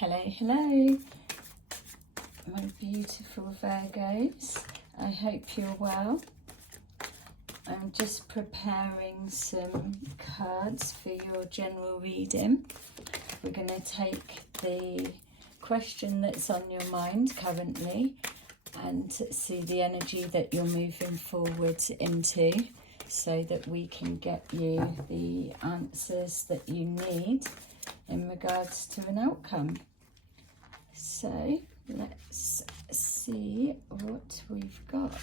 Hello, hello, my beautiful Virgos. I hope you're well. I'm just preparing some cards for your general reading. We're going to take the question that's on your mind currently and see the energy that you're moving forward into so that we can get you the answers that you need in regards to an outcome. So let's see what we've got.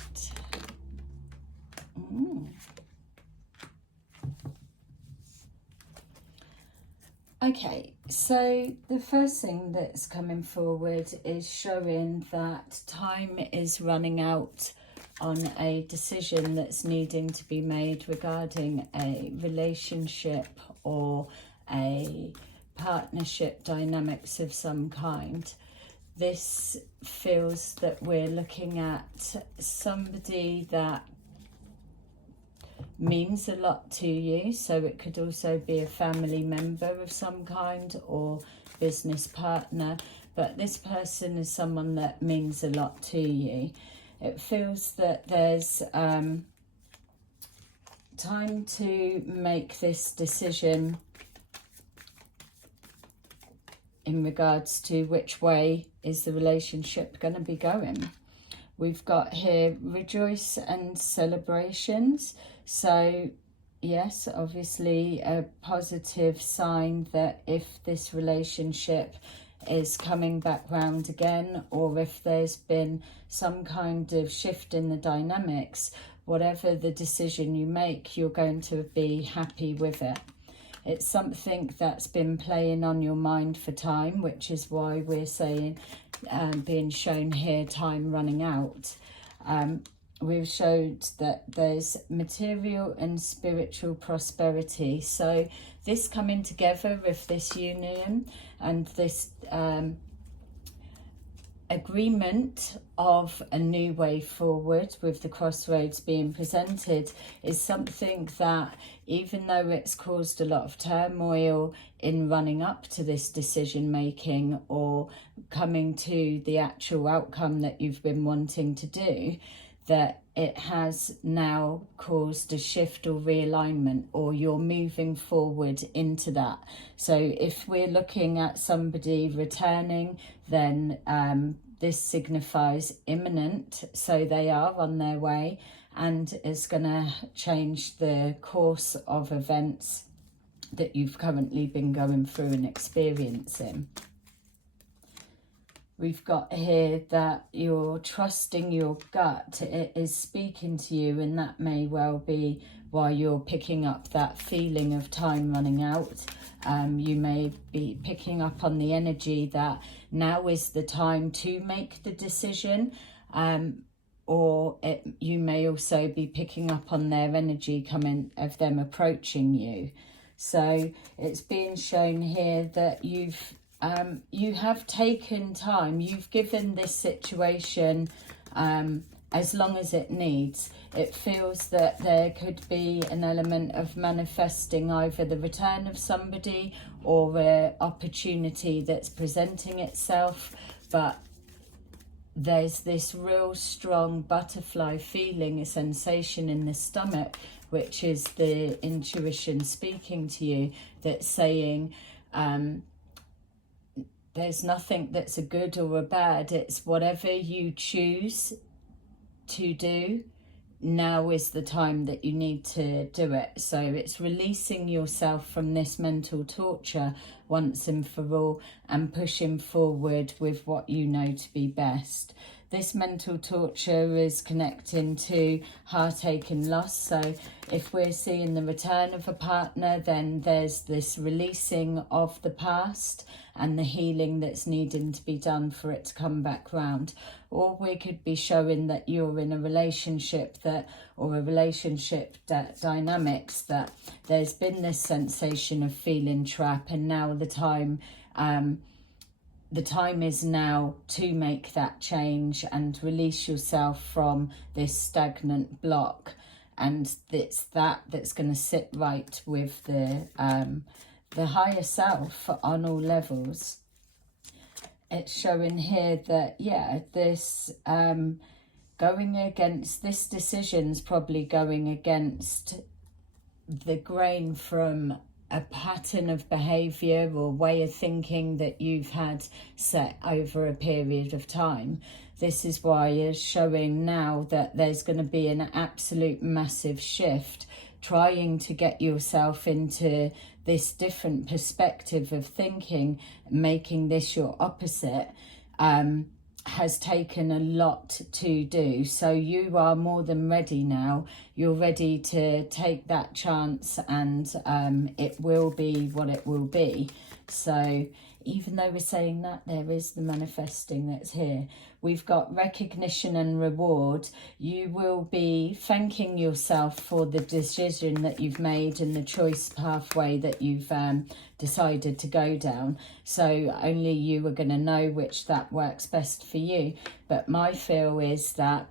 Okay, so the first thing that's coming forward is showing that time is running out on a decision that's needing to be made regarding a relationship or a partnership dynamics of some kind. This feels that we're looking at somebody that means a lot to you, so it could also be a family member of some kind or business partner, but this person is someone that means a lot to you. It feels that there's time to make this decision in regards to which way is the relationship going to be going. We've got here rejoice and celebrations. So yes, obviously a positive sign that if this relationship is coming back round again, or if there's been some kind of shift in the dynamics, whatever the decision you make, you're going to be happy with it. It's something that's been playing on your mind for time, which is why we're saying, being shown here, time running out. We've showed that there's material and spiritual prosperity. So this coming together with this union and this agreement of a new way forward with the crossroads being presented is something that, even though it's caused a lot of turmoil in running up to this decision making or coming to the actual outcome that you've been wanting to do, that it has now caused a shift or realignment, or you're moving forward into that. So if we're looking at somebody returning, then this signifies imminent, so they are on their way, and is going to change the course of events that you've currently been going through and experiencing. We've got here that you're trusting your gut. It is speaking to you, and that may well be why you're picking up that feeling of time running out. You may be picking up on the energy that now is the time to make the decision, or you may also be picking up on their energy coming of them approaching you. So it's being shown here that you have taken time, you've given this situation as long as it needs. It feels that there could be an element of manifesting either the return of somebody or an opportunity that's presenting itself, but there's this real strong butterfly feeling, a sensation in the stomach, which is the intuition speaking to you, that's saying, there's nothing that's a good or a bad. It's whatever you choose to do, now is the time that you need to do it. So it's releasing yourself from this mental torture once and for all, and pushing forward with what you know to be best. This mental torture is connecting to heartache and loss. So if we're seeing the return of a partner, then there's this releasing of the past and the healing that's needing to be done for it to come back round. Or we could be showing that you're in a relationship or a relationship dynamics that there's been this sensation of feeling trapped, and now the time is now to make that change and release yourself from this stagnant block. And it's that's going to sit right with the higher self on all levels. it's showing here that, yeah, this going against, this decision's probably going against the grain from a pattern of behaviour or way of thinking that you've had set over a period of time. This is why it's showing now that there's going to be an absolute massive shift, trying to get yourself into this different perspective of thinking, making this your opposite, has taken a lot to do. So you are more than ready now. You're ready to take that chance, and it will be what it will be. So even though we're saying that, there is the manifesting that's here. We've got recognition and reward. You will be thanking yourself for the decision that you've made and the choice pathway that you've decided to go down. So only you are going to know which that works best for you. But my feel is that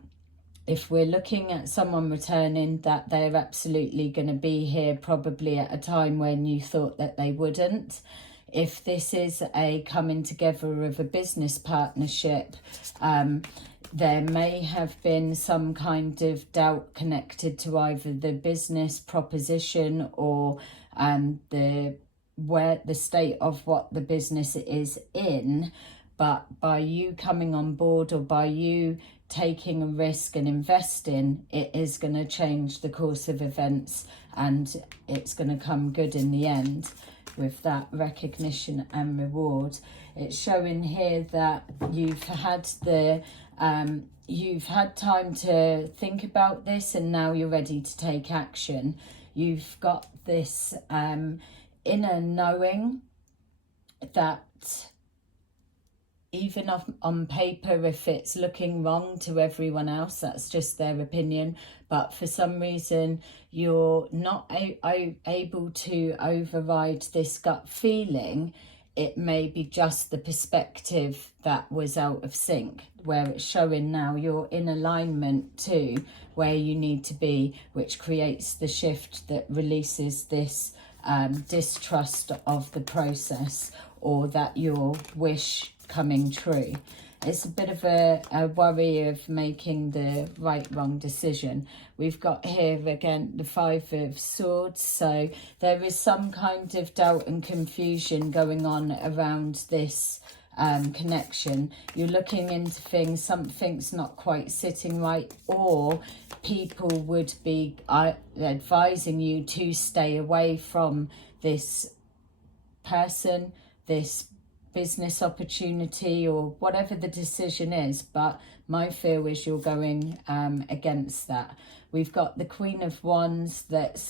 if we're looking at someone returning, that they're absolutely going to be here probably at a time when you thought that they wouldn't. If this is a coming together of a business partnership, there may have been some kind of doubt connected to either the business proposition or the state of what the business is in. But by you coming on board, or by you taking a risk and investing, it is going to change the course of events, and it's going to come good in the end. With that recognition and reward, it's showing here that you've had time to think about this, and now you're ready to take action. You've got this inner knowing that even on paper, if it's looking wrong to everyone else, that's just their opinion. But for some reason, you're not able to override this gut feeling. It may be just the perspective that was out of sync, where it's showing now you're in alignment to where you need to be, which creates the shift that releases this distrust of the process, or that your wish coming true. It's a bit of a worry of making the wrong decision. We've got here again the Five of Swords, so there is some kind of doubt and confusion going on around this connection. You're looking into things, something's not quite sitting right, or people would be advising you to stay away from this person, this business opportunity, or whatever the decision is. But my feel is you're going against that. We've got the Queen of Wands that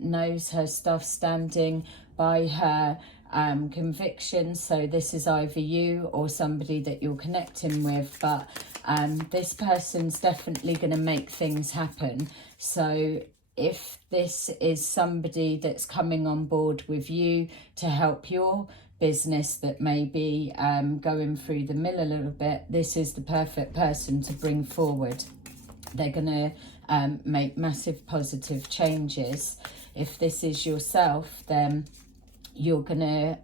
knows her stuff, standing by her conviction. So this is either you or somebody that you're connecting with, but this person's definitely going to make things happen. So if this is somebody that's coming on board with you to help your business that may be going through the mill a little bit, this is the perfect person to bring forward. They're going to make massive positive changes. If this is yourself, then you're going to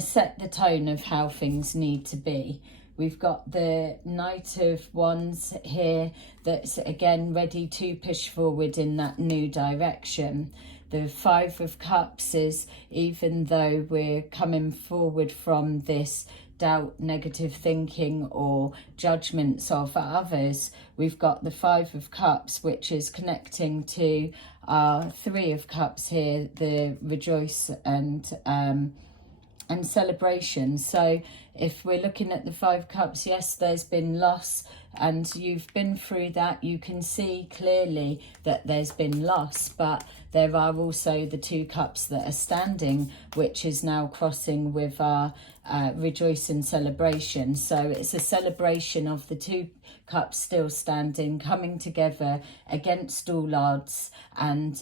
set the tone of how things need to be. We've got the Knight of Wands here that's again ready to push forward in that new direction. The Five of Cups is, even though we're coming forward from this doubt, negative thinking or judgments of others, we've got the Five of Cups, which is connecting to our Three of Cups here, the rejoice and celebration. So if we're looking at the Five Cups, yes, there's been loss, and you've been through that. You can see clearly that there's been loss, but there are also the Two Cups that are standing, which is now crossing with our rejoice and celebration. So it's a celebration of the Two Cups still standing, coming together against all odds, and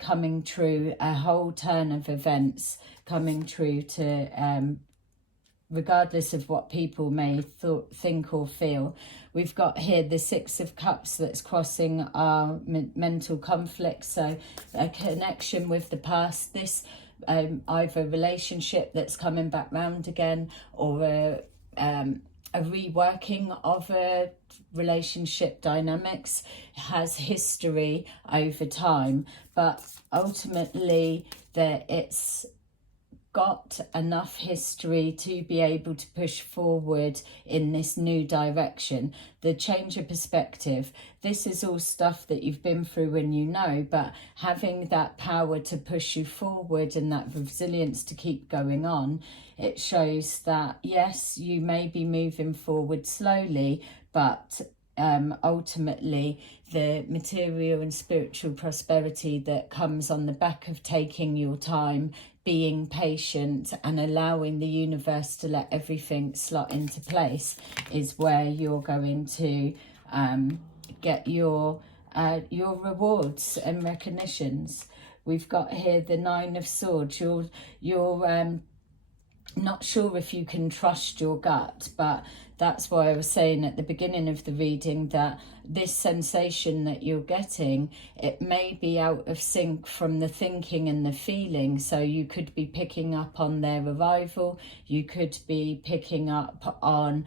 coming true, a whole turn of events coming true to regardless of what people may think or feel. We've got here the Six of Cups that's crossing our mental conflict, so a connection with the past. This either a relationship that's coming back round again, or a reworking of a relationship dynamics, has history over time, but ultimately that it's got enough history to be able to push forward in this new direction. The change of perspective, this is all stuff that you've been through and you know, but having that power to push you forward and that resilience to keep going on, it shows that yes, you may be moving forward slowly, but ultimately the material and spiritual prosperity that comes on the back of taking your time, being patient and allowing the universe to let everything slot into place, is where you're going to get your rewards and recognitions. We've got here the Nine of Swords. You're not sure if you can trust your gut, but that's why I was saying at the beginning of the reading that this sensation that you're getting, it may be out of sync from the thinking and the feeling. So you could be picking up on their arrival, you could be picking up on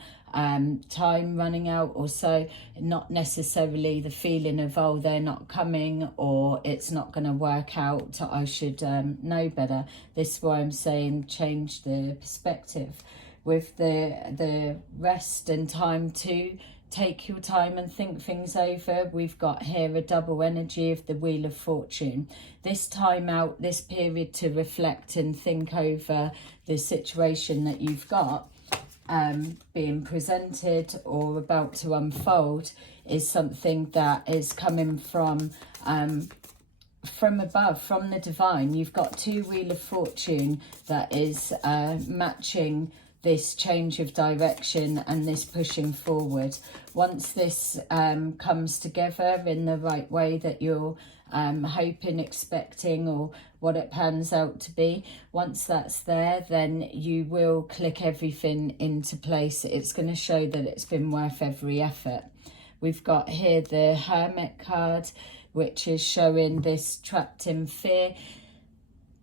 time running out, or so, not necessarily the feeling of, oh, they're not coming, or it's not going to work out, I should know better. This is why I'm saying change the perspective. With the rest and time to take your time and think things over, we've got here a double energy of the Wheel of Fortune. This time out, this period to reflect and think over the situation that you've got being presented or about to unfold, is something that is coming from above, from the divine. You've got two Wheel of Fortune that is matching this change of direction and this pushing forward. Once this comes together in the right way that you're hoping, expecting, or what it pans out to be, once that's there, then you will click everything into place. It's going to show that it's been worth every effort. We've got here the Hermit card, which is showing this trapped in fear,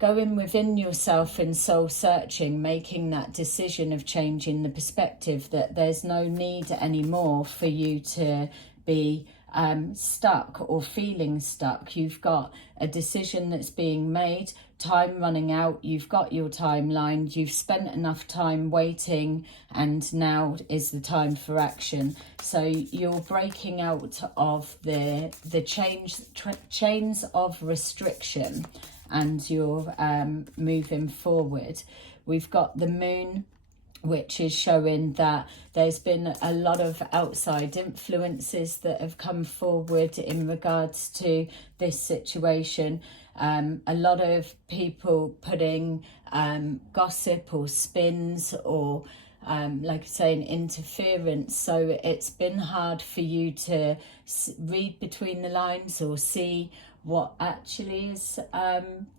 going within yourself and soul searching, making that decision of changing the perspective, that there's no need anymore for you to be stuck or feeling stuck. You've got a decision that's being made, time running out, you've got your timeline, you've spent enough time waiting, and now is the time for action. So you're breaking out of the chains of restriction, and you're moving forward. We've got the Moon, which is showing that there's been a lot of outside influences that have come forward in regards to this situation. A lot of people putting gossip or spins, or like I say, an interference. So it's been hard for you to read between the lines or see what actually is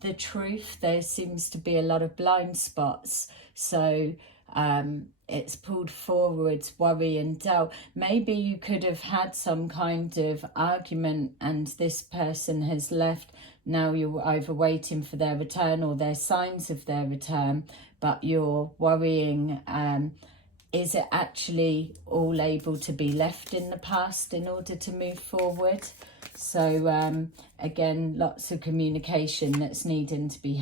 the truth. There seems to be a lot of blind spots. So it's pulled forwards worry and doubt. Maybe you could have had some kind of argument and this person has left. Now you're either waiting for their return or there's signs of their return, but you're worrying, is it actually all able to be left in the past in order to move forward? So again, lots of communication that's needing to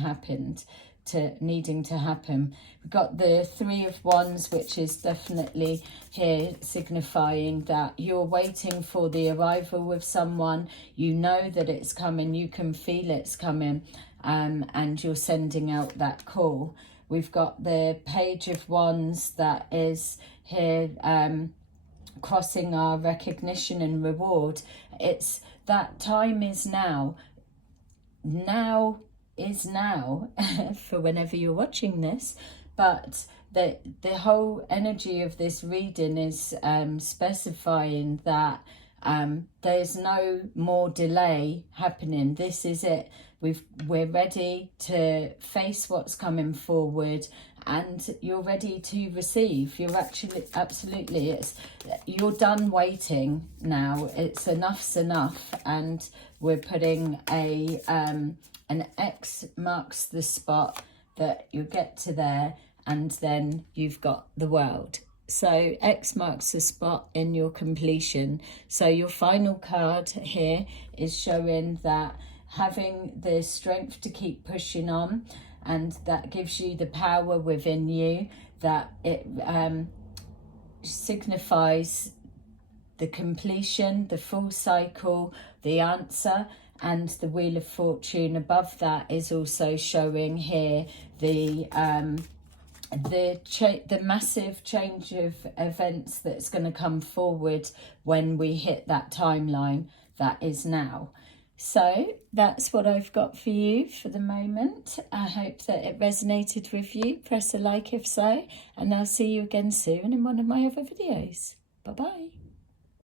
happen. We've got the Three of Wands, which is definitely here signifying that you're waiting for the arrival of someone. You know that it's coming, you can feel it's coming, and you're sending out that call. We've got the Page of Wands that is here crossing our recognition and reward. It's that time is now. Now is now for whenever you're watching this, but the whole energy of this reading is specifying that there's no more delay happening. This is it. We're ready to face what's coming forward, and you're ready to receive. You're actually absolutely, you're done waiting now. It's enough's enough, and we're putting a and X marks the spot that you'll get to there, and then you've got the World. So X marks the spot in your completion. So your final card here is showing that having the strength to keep pushing on, and that gives you the power within you, that it signifies the completion, the full cycle, the answer. And the Wheel of Fortune above that is also showing here the massive change of events that's going to come forward when we hit that timeline that is now. So that's what I've got for you for the moment. I hope that it resonated with you. Press a like if so, and I'll see you again soon in one of my other videos. Bye bye.